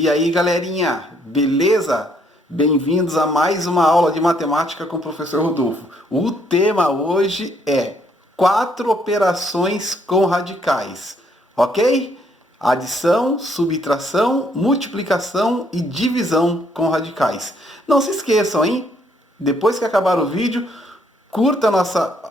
E aí, galerinha, beleza? Bem-vindos a mais uma aula de matemática com o professor Rodolfo. O tema hoje é 4 operações com radicais, ok? Adição, subtração, multiplicação e divisão com radicais. Não se esqueçam, hein? Depois que acabar o vídeo, curta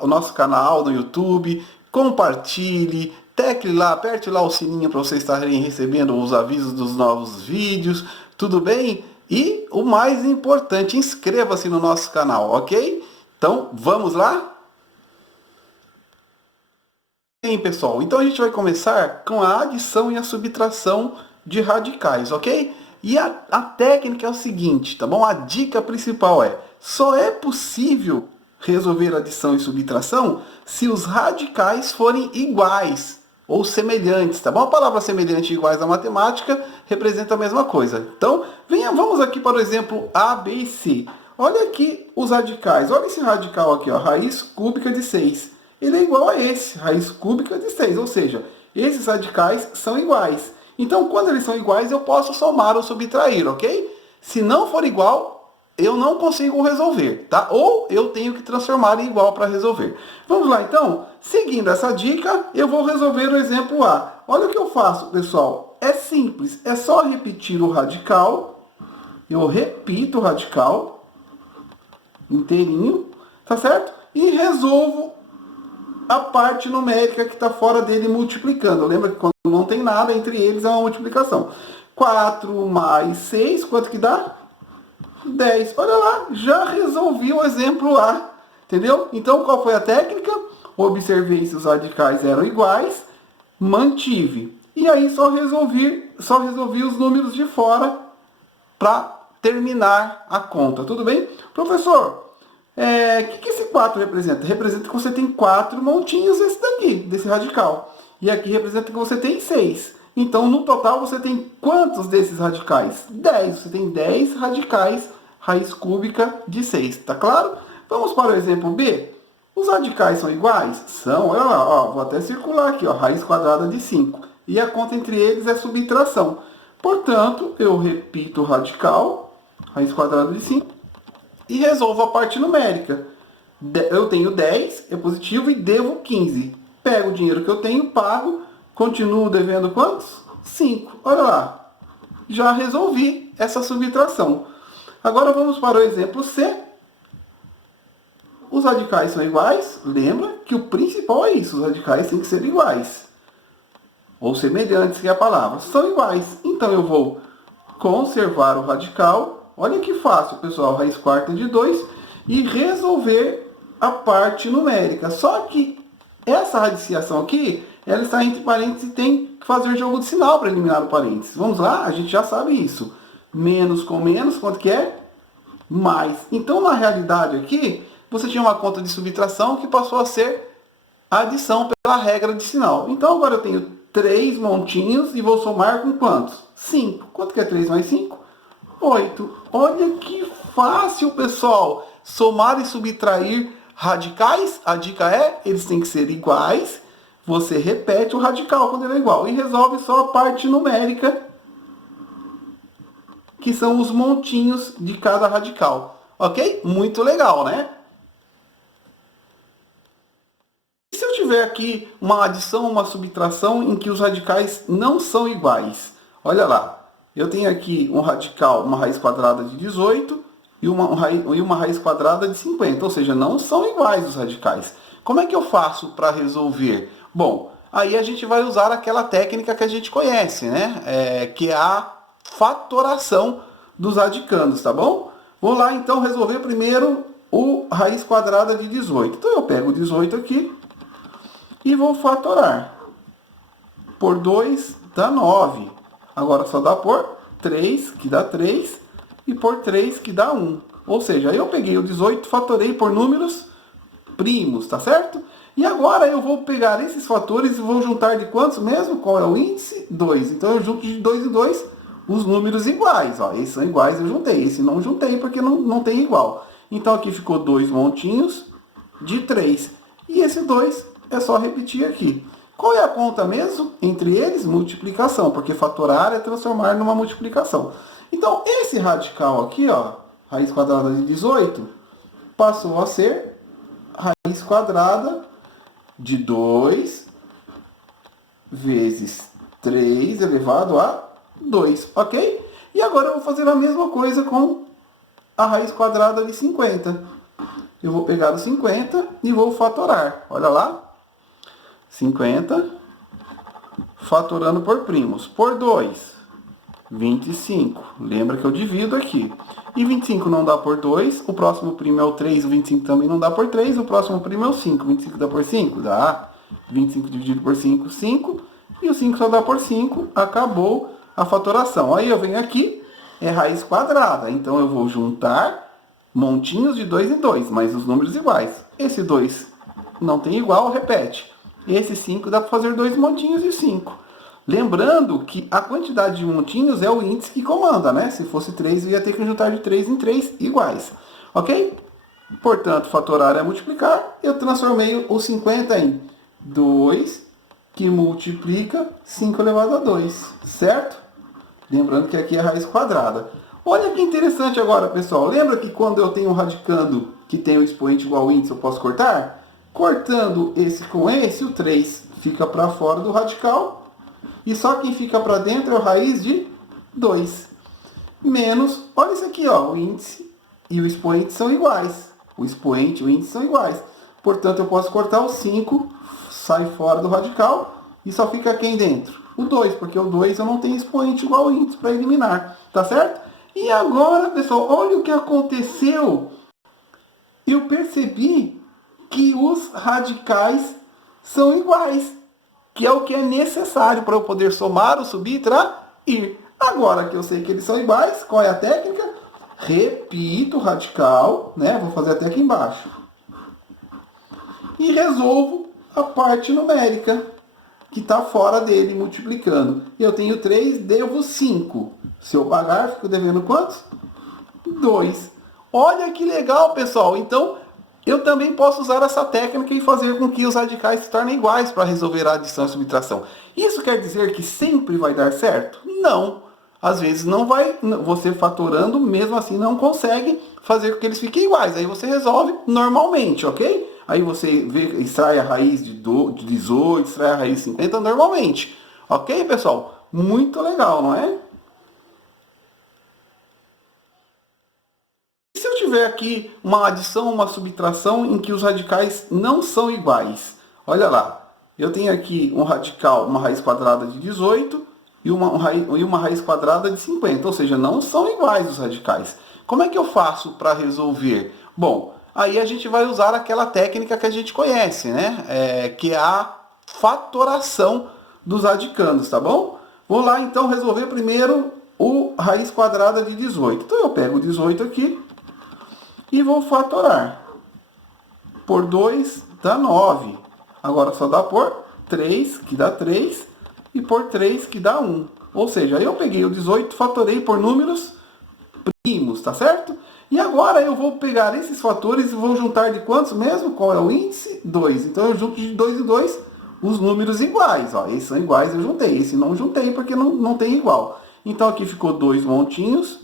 o nosso canal no YouTube, compartilhe, tecle lá, aperte lá o sininho para vocês estarem recebendo os avisos dos novos vídeos, tudo bem? E o mais importante, inscreva-se no nosso canal, ok? Então, vamos lá? Bem, pessoal, então a gente vai começar com a adição e a subtração de radicais, ok? E a técnica é o seguinte, tá bom? A dica principal é, só é possível resolver adição e subtração se os radicais forem iguais ou semelhantes, tá bom? A palavra semelhante e iguais na matemática representa a mesma coisa. Então, vamos aqui para o exemplo A, B e C. Olha aqui os radicais. Olha esse radical aqui, ó, raiz cúbica de 6. Ele é igual a esse, raiz cúbica de 6. Ou seja, esses radicais são iguais. Então, quando eles são iguais, eu posso somar ou subtrair, ok? Se não for igual, eu não consigo resolver, tá? Ou eu tenho que transformar em igual para resolver. Vamos lá, então? Seguindo essa dica, eu vou resolver o exemplo A. Olha o que eu faço, pessoal. É simples, é só repetir o radical. Eu repito o radical inteirinho, tá certo? E resolvo a parte numérica que está fora dele multiplicando. Lembra que quando não tem nada entre eles é uma multiplicação. 4 mais 6, quanto que dá? 10. Olha lá, já resolvi o exemplo A. Entendeu? Então, qual foi a técnica? Observei se os radicais eram iguais, mantive. E aí só resolvi os números de fora para terminar a conta. Tudo bem? Professor, o que esse 4 representa? Representa que você tem 4 montinhos desse daqui, desse radical. E aqui representa que você tem 6. Então, no total, você tem quantos desses radicais? 10. Você tem 10 radicais, raiz cúbica de 6. Tá claro? Vamos para o exemplo B. Os radicais são iguais? São. Olha lá, ó, vou até circular aqui, ó, raiz quadrada de 5. E a conta entre eles é subtração. Portanto, eu repito o radical, raiz quadrada de 5, e resolvo a parte numérica. Eu tenho 10, é positivo, e devo 15. Pego o dinheiro que eu tenho, pago, continuo devendo quantos? 5. Olha lá, já resolvi essa subtração. Agora vamos para o exemplo C. Os radicais são iguais? Lembra que o principal é isso, os radicais têm que ser iguais. Ou semelhantes, que é a palavra. São iguais. Então eu vou conservar o radical. Olha que fácil, pessoal. Raiz quarta de 2. E resolver a parte numérica. Só que essa radiciação aqui, ela está entre parênteses e tem que fazer jogo de sinal para eliminar o parênteses. Vamos lá? A gente já sabe isso. Menos com menos, quanto que é? Mais. Então, na realidade aqui, você tinha uma conta de subtração que passou a ser adição pela regra de sinal. Então, agora eu tenho 3 montinhos e vou somar com quantos? 5. Quanto que é 3 mais 5? 8. Olha que fácil, pessoal. Somar e subtrair radicais. A dica é, eles têm que ser iguais. Você repete o radical quando ele é igual. E resolve só a parte numérica, que são os montinhos de cada radical. Ok? Muito legal, né? E se eu tiver aqui uma adição, uma subtração em que os radicais não são iguais? Olha lá. Eu tenho aqui um radical, uma raiz quadrada de 18 e uma raiz quadrada de 50. Ou seja, não são iguais os radicais. Como é que eu faço para resolver? Bom, aí a gente vai usar aquela técnica que a gente conhece, né? Que é a fatoração dos radicandos, tá bom? Vou lá então resolver primeiro o raiz quadrada de 18. Então eu pego 18 aqui e vou fatorar. Por 2 dá 9. Agora só dá por 3, que dá 3, e por 3, que dá 1. Ou seja, eu peguei o 18, fatorei por números primos, tá certo? E agora eu vou pegar esses fatores e vou juntar de quantos mesmo? Qual é o índice? 2. Então eu junto de 2 em 2 os números iguais. Ó, esses são iguais, eu juntei. Esse não juntei porque não tem igual. Então aqui ficou 2 montinhos de 3. E esse 2 é só repetir aqui. Qual é a conta mesmo? Entre eles, multiplicação, porque fatorar é transformar numa multiplicação. Então, esse radical aqui, ó, raiz quadrada de 18, passou a ser raiz quadrada de 2 vezes 3 elevado a 2, ok? E agora eu vou fazer a mesma coisa com a raiz quadrada de 50. Eu vou pegar o 50 e vou fatorar. Olha lá. 50, fatorando por primos. Por 2, 25. Lembra que eu divido aqui. E 25 não dá por 2. O próximo primo é o 3. O 25 também não dá por 3. O próximo primo é o 5. 25 dá por 5? Dá. 25 dividido por 5, 5. E o 5 só dá por 5. Acabou a fatoração. Aí eu venho aqui. É raiz quadrada. Então eu vou juntar montinhos de 2 em 2. Mas os números iguais. Esse 2 não tem igual, repete. Esse 5 dá para fazer 2 montinhos de 5. Lembrando que a quantidade de montinhos é o índice que comanda, né? Se fosse 3, eu ia ter que juntar de 3 em 3 iguais. Ok? Portanto, fatorar é multiplicar. Eu transformei o 50 em 2, que multiplica 5 elevado a 2. Certo? Lembrando que aqui é a raiz quadrada. Olha que interessante agora, pessoal. Lembra que quando eu tenho um radicando que tem o expoente igual ao índice, eu posso cortar? Cortando esse com esse, o 3 fica para fora do radical. E só quem fica para dentro é a raiz de 2. Menos, olha isso aqui, ó, o índice e o expoente são iguais. O expoente e o índice são iguais. Portanto, eu posso cortar o 5, sai fora do radical. E só fica quem dentro? O 2, porque o 2 eu não tenho expoente igual ao índice para eliminar. Tá certo? E agora, pessoal, olha o que aconteceu. Eu percebi que os radicais são iguais, que é o que é necessário para eu poder somar, ou subtrair. Agora que eu sei que eles são iguais, qual é a técnica? Repito o radical, né? Vou fazer até aqui embaixo. E resolvo a parte numérica, que está fora dele, multiplicando. Eu tenho 3, devo 5. Se eu pagar, fico devendo quantos? 2. Olha que legal, pessoal. Então, eu também posso usar essa técnica e fazer com que os radicais se tornem iguais para resolver a adição e subtração. Isso quer dizer que sempre vai dar certo? Não. Às vezes não vai, você fatorando, mesmo assim não consegue fazer com que eles fiquem iguais. Aí você resolve normalmente, ok? Aí você extrai a raiz de 18, extrai a raiz de 50 normalmente. Ok, pessoal? Muito legal, não é? Se eu tiver aqui uma adição, uma subtração em que os radicais não são iguais. Olha lá, eu tenho aqui um radical, uma raiz quadrada de 18 e uma raiz quadrada de 50. Ou seja, não são iguais os radicais. Como é que eu faço para resolver? Bom, aí a gente vai usar aquela técnica que a gente conhece, né? Que é a fatoração dos radicandos, tá bom? Vou lá então resolver primeiro o raiz quadrada de 18. Então eu pego o 18 aqui e vou fatorar. Por 2 dá 9. Agora só dá por 3, que dá 3, e por 3, que dá 1. Ou seja, eu peguei o 18, fatorei por números primos, tá certo? E agora eu vou pegar esses fatores e vou juntar de quantos mesmo? Qual é o índice? 2. Então eu junto de 2 em 2 os números iguais. Ó, esses são iguais, eu juntei. Esse não juntei porque não tem igual. Então aqui ficou 2 montinhos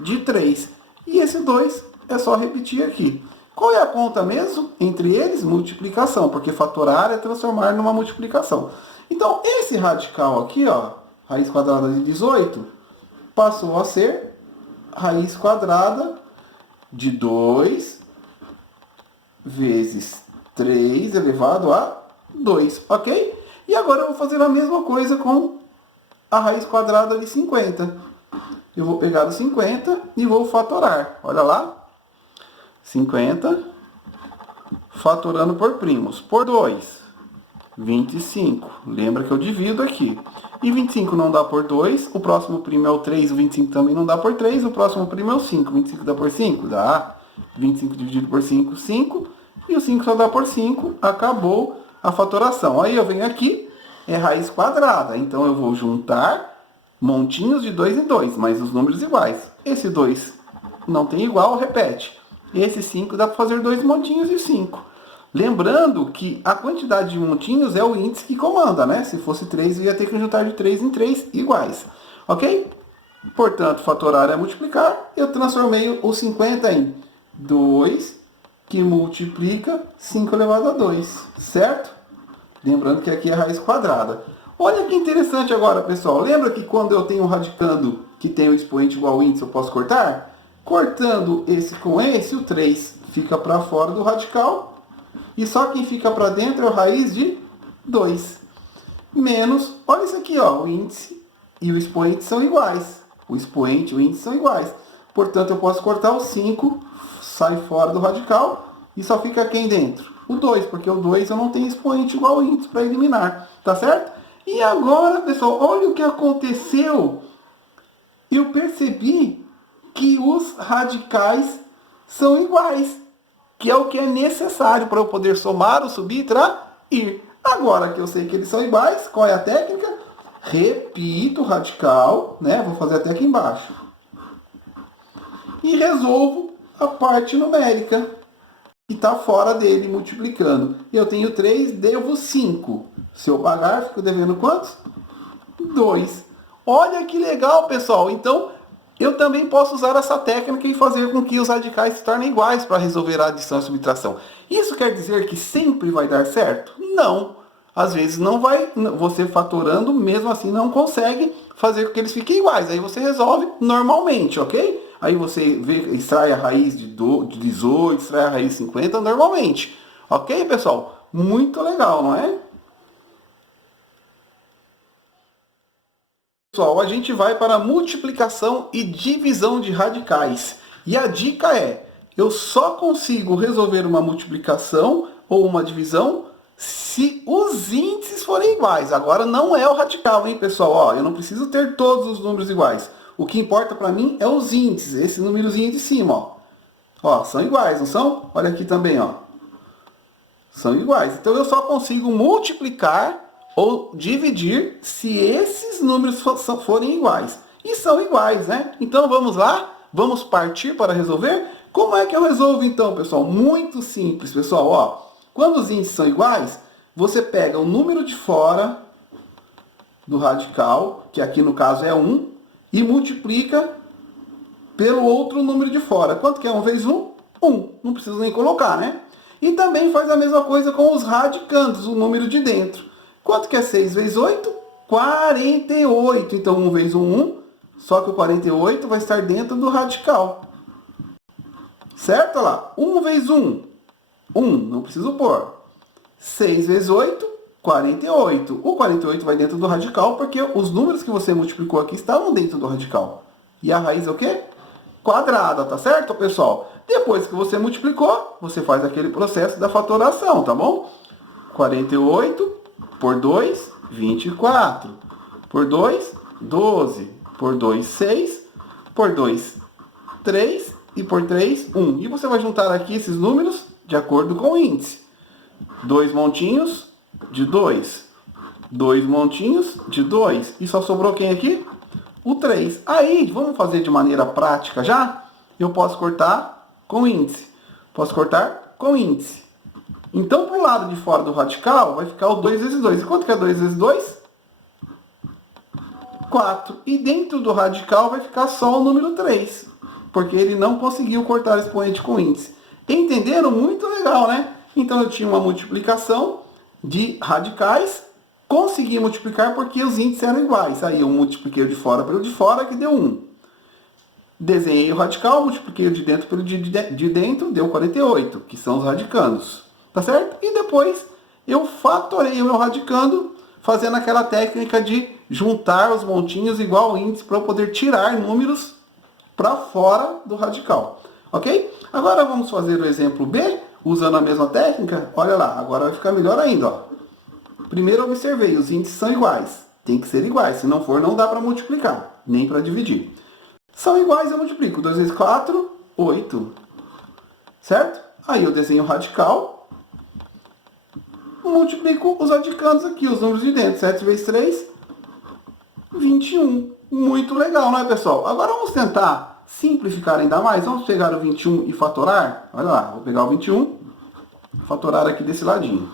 de 3. E esse 2 é só repetir aqui. Qual é a conta mesmo? Entre eles, multiplicação, porque fatorar é transformar numa multiplicação. Então, esse radical aqui, ó, raiz quadrada de 18, passou a ser raiz quadrada de 2 vezes 3 elevado a 2, ok? E agora eu vou fazer a mesma coisa com a raiz quadrada de 50. Eu vou pegar o 50 e vou fatorar. Olha lá. 50, fatorando por primos. Por 2, 25. Lembra que eu divido aqui. E 25 não dá por 2. O próximo primo é o 3. O 25 também não dá por 3. O próximo primo é o 5. 25 dá por 5? Dá. 25 dividido por 5, 5. E o 5 só dá por 5. Acabou a fatoração. Aí eu venho aqui. É raiz quadrada. Então eu vou juntar montinhos de 2 em 2. Mas os números iguais. Esse 2 não tem igual, repete. Esse 5 dá para fazer 2 montinhos de 5. Lembrando que a quantidade de montinhos é o índice que comanda, né? Se fosse 3, eu ia ter que juntar de 3 em 3 iguais. Ok? Portanto, fatorar é multiplicar. Eu transformei o 50 em 2, que multiplica 5 elevado a 2. Certo? Lembrando que aqui é a raiz quadrada. Olha que interessante agora, pessoal. Lembra que quando eu tenho um radicando que tem o expoente igual ao índice, eu posso cortar? Cortando esse com esse, o 3 fica para fora do radical. E só quem fica para dentro é a raiz de 2. Menos, olha isso aqui, ó, o índice e o expoente são iguais. O expoente e o índice são iguais. Portanto, eu posso cortar o 5, sai fora do radical e só fica quem dentro? O 2, porque o 2 eu não tenho expoente igual ao índice para eliminar, tá certo? E agora, pessoal, olha o que aconteceu. Eu percebi que os radicais são iguais, que é o que é necessário para eu poder somar ou subtrair. Agora que eu sei que eles são iguais, qual é a técnica? Repito o radical, né? Vou fazer até aqui embaixo. E resolvo a parte numérica, que está fora dele, multiplicando. Eu tenho 3, devo 5. Se eu pagar, fico devendo quantos? 2. Olha que legal, pessoal. Então, eu também posso usar essa técnica e fazer com que os radicais se tornem iguais para resolver a adição e subtração. Isso quer dizer que sempre vai dar certo? Não. Às vezes não vai, você fatorando, mesmo assim não consegue fazer com que eles fiquem iguais. Aí você resolve normalmente, ok? Aí você extrai a raiz de 18, extrai a raiz de 50 normalmente. Ok, pessoal? Muito legal, não é? Pessoal, a gente vai para a multiplicação e divisão de radicais. E a dica é, eu só consigo resolver uma multiplicação ou uma divisão se os índices forem iguais. Agora não é o radical, hein, pessoal? Ó, eu não preciso ter todos os números iguais. O que importa para mim é os índices, esse númerozinho de cima, ó. Ó, são iguais, não são? Olha aqui também, ó. São iguais. Então eu só consigo multiplicar ou dividir se esses números forem iguais. E são iguais, né? Então vamos lá? Vamos partir para resolver? Como é que eu resolvo então, pessoal? Muito simples, pessoal. Ó, quando os índices são iguais, você pega o número de fora do radical, que aqui no caso é 1, e multiplica pelo outro número de fora. Quanto que é 1 vezes 1? 1. Não preciso nem colocar, né? E também faz a mesma coisa com os radicandos, o número de dentro. Quanto que é 6 vezes 8? 48. Então 1 vezes 1, 1. Só que o 48 vai estar dentro do radical. Certo? Olha lá. 1 vezes 1. 1. Não preciso pôr. 6 vezes 8, 48. O 48 vai dentro do radical porque os números que você multiplicou aqui estavam dentro do radical. E a raiz é o quê? Quadrada, tá certo, pessoal? Depois que você multiplicou, você faz aquele processo da fatoração, tá bom? 48 por 2, 24. Por 2, 12. Por 2, 6. Por 2, 3. E por 3, 1. E você vai juntar aqui esses números de acordo com o índice. 2 montinhos de 2. 2 montinhos de 2. E só sobrou quem aqui? O 3. Aí, vamos fazer de maneira prática já? Eu posso cortar com índice. Posso cortar com índice. Então, para o lado de fora do radical, vai ficar o 2 vezes 2. E quanto que é 2 vezes 2? 4. E dentro do radical vai ficar só o número 3. Porque ele não conseguiu cortar o expoente com índice. Entenderam? Muito legal, né? Então, eu tinha uma multiplicação de radicais. Consegui multiplicar porque os índices eram iguais. Aí eu multipliquei o de fora pelo de fora, que deu 1. Desenhei o radical, multipliquei o de dentro pelo de dentro, deu 48, que são os radicandos. Tá certo? E depois eu fatorei o meu radicando, fazendo aquela técnica de juntar os montinhos igual ao índice para eu poder tirar números para fora do radical. Ok? Agora vamos fazer o exemplo B, usando a mesma técnica. Olha lá, agora vai ficar melhor ainda, ó. Primeiro eu observei, os índices são iguais. Tem que ser iguais, se não for, não dá para multiplicar, nem para dividir. São iguais, eu multiplico. 2 vezes 4, 8. Certo? Aí eu desenho o radical. Multiplico os radicandos aqui, os números de dentro. 7 vezes 3, 21. Muito legal, não é, pessoal? Agora vamos tentar simplificar ainda mais. Vamos pegar o 21 e fatorar. Olha lá, vou pegar o 21 Fatorar aqui desse ladinho.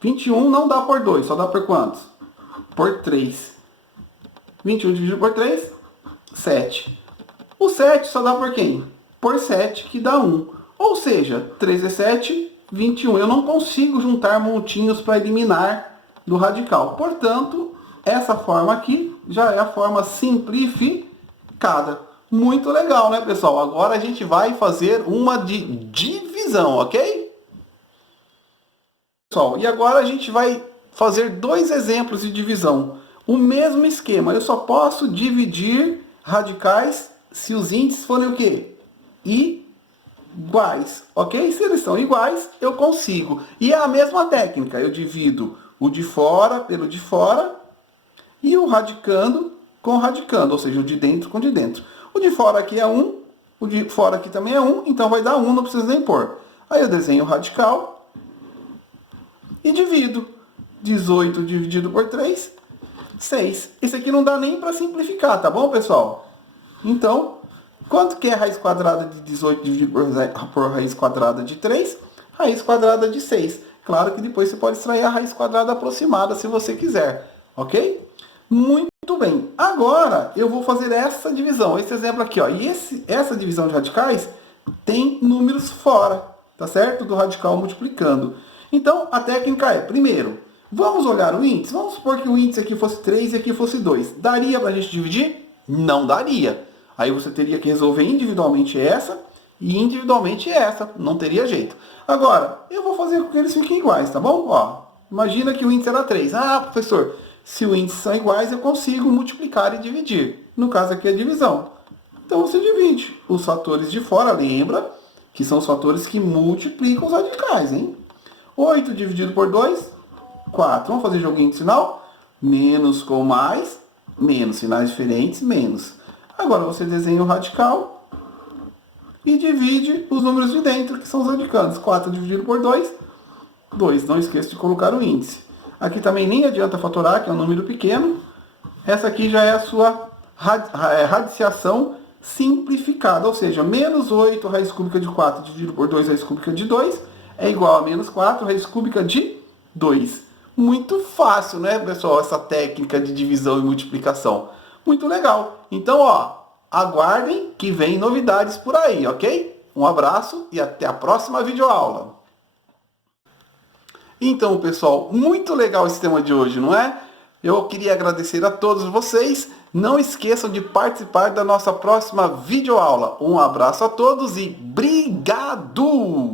21 não dá por 2, só dá por quantos? Por 3. 21 dividido por 3, 7. O 7 só dá por quem? Por 7, que dá 1. Ou seja, 3 vezes 7, 21. Eu não consigo juntar montinhos para eliminar do radical. Portanto, essa forma aqui já é a forma simplificada. Muito legal, né, pessoal? Agora a gente vai fazer uma de divisão, ok? Pessoal, e agora a gente vai fazer dois exemplos de divisão. O mesmo esquema, eu só posso dividir radicais se os índices forem o quê? Iguais, ok? Se eles são iguais, eu consigo. E é a mesma técnica, eu divido o de fora pelo de fora e o radicando com o radicando, ou seja, o de dentro com o de dentro. O de fora aqui é 1, o de fora aqui também é 1, então vai dar 1, não precisa nem pôr. Aí eu desenho o radical e divido. 18 dividido por 3, 6. Esse aqui não dá nem para simplificar, tá bom, pessoal? Então, quanto que é raiz quadrada de 18 dividido por raiz quadrada de 3? Raiz quadrada de 6. Claro que depois você pode extrair a raiz quadrada aproximada se você quiser, ok? Muito bem. Agora eu vou fazer essa divisão, esse exemplo aqui, ó. E essa divisão de radicais tem números fora, tá certo? Do radical multiplicando. Então, a técnica é, primeiro, vamos olhar o índice. Vamos supor que o índice aqui fosse 3 e aqui fosse 2. Daria para a gente dividir? Não daria. Aí você teria que resolver individualmente essa e individualmente essa. Não teria jeito. Agora, eu vou fazer com que eles fiquem iguais, tá bom? Ó, imagina que o índice era 3. Ah, professor, se os índices são iguais, eu consigo multiplicar e dividir. No caso aqui é divisão. Então você divide. Os fatores de fora, lembra que são os fatores que multiplicam os radicais, hein? 8 dividido por 2, 4. Vamos fazer joguinho de sinal? Menos com mais, menos. Sinais diferentes, menos. Agora você desenha o radical e divide os números de dentro, que são os radicandos. 4 dividido por 2, 2. Não esqueça de colocar o índice. Aqui também nem adianta fatorar, que é um número pequeno. Essa aqui já é a sua radiciação simplificada, ou seja, menos 8 raiz cúbica de 4 dividido por 2 raiz cúbica de 2 é igual a menos 4 raiz cúbica de 2. Muito fácil, né, pessoal, essa técnica de divisão e multiplicação. Muito legal. Então, ó, aguardem que vem novidades por aí, ok? Um abraço e até a próxima videoaula. Então, pessoal, muito legal esse tema de hoje, não é? Eu queria agradecer a todos vocês. Não esqueçam de participar da nossa próxima videoaula. Um abraço a todos e brigado!